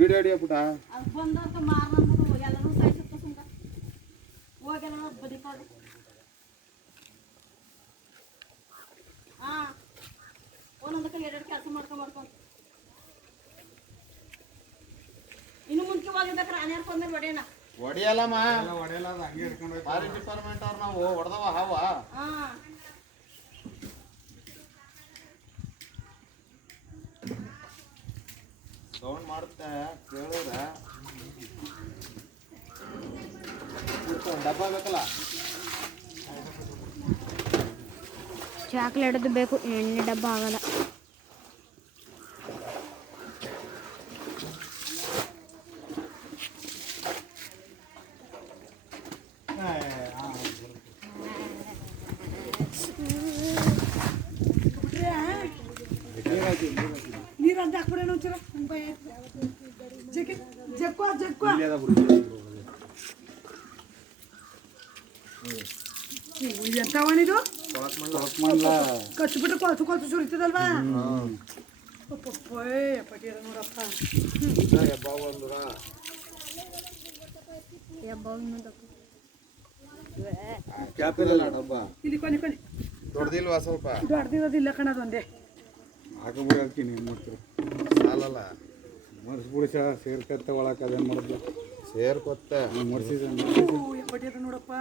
video ಹಿಡಿಯ ಪುಟ ಅದು ಬಂದಂತ ಮಾರ್ನಂಬುದು ಎಲ್ಲರೂ ಸಾಯ್ಸುತ್ತ ಸುಂಕ ಹೋಗೆಲ್ಲ ಬದಿಪಾಡು ಒಂದೊಂದಕ್ಕೆ ಎರಡು ಕೆಲಸ ಮಾಡ್ಕೊಂಡು ಇನ್ನು ಮುಂಚೆ ಹೋಗಿದ್ದಕ್ಕೆ ರಾಣಿಯರ್ ಕೊಂದ್ರೆ ಹೊಡೆಯೋಣ ಹೊಡಿಯಲ್ಲಮ್ಮ ಹೊಡೆಯಲ್ಲ ಅದು ಹಂಗೆ ಹಿಡ್ಕೊಂಡು ಫಾರಿನ್ ಡಿಪಾರ್ಟ್ಮೆಂಟ್ ಅವ್ರು ನಾವು ಹೊಡೆದವ ಹಾವ ಸೌಂಡ್ ಮಾಡುತ್ತೆ ಕೇಳಿದ್ರೆ ಡಬ್ಬ ಬೇಕಲ್ಲ ಚಾಕ್ಲೇಟದ್ದು ಬೇಕು ಎಣ್ಣೆ ಡಬ್ಬ ಆಗಲ್ಲ ನೀರಂತ ಹಾಕ್ಬಿಡೋಣ ಒಂಚೂರ ಜಕ್ಕು ಎಂತ ಅವನಿದು ಕಚ್ಚಿಬಿಟ್ರೆ ಕೊಲ್ತು ಸುರಿತದಲ್ವಾ ಪಟ್ಟಿರ ನೋಡಪ್ಪ ಇಲ್ಲಿ ಕೊನೆ ದೊಡ್ಡದಿಲ್ವಾ ಸ್ವಲ್ಪ ದೊಡ್ಡದಿರೋದಿಲ್ಲ ಕಣದು ಒಂದೇ ಹಾಕಬಿಡಿ ಹಾಕ್ತೀನಿ ಏನು ಮಾಡ್ತೀರ ಸಾಲಲ್ಲ ಮರ್ಸ್ಬಿಡಿ ಸೇರ್ಕತ್ತ ಒಳಕ್ಕೆ ಅದೇನು ಮಾಡೋದು ಸೇರ್ಕೊತ್ತ ಪಟ್ಟಿರ ನೋಡಪ್ಪ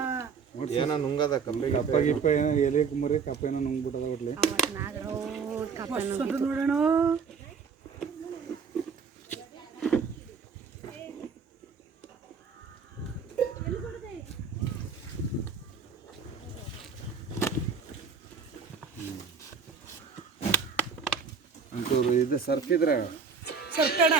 ಏನೋ ನುಂಗದ ಕಂಬಿ ಕಪ್ಪ ಗಿಪ್ಪ ಏನೋ ಎಲೆ ಮರಿ ಕಪ್ಪ ಏನೋ ನುಂಗ್ಬಿಟ್ಟದ ಒಟ್ಲಿ ನೋಡೋಣ ಅಂತೂರು ಇದು ಸರ್ಫಿದ್ರೆ ಸರ್ಪೇಡ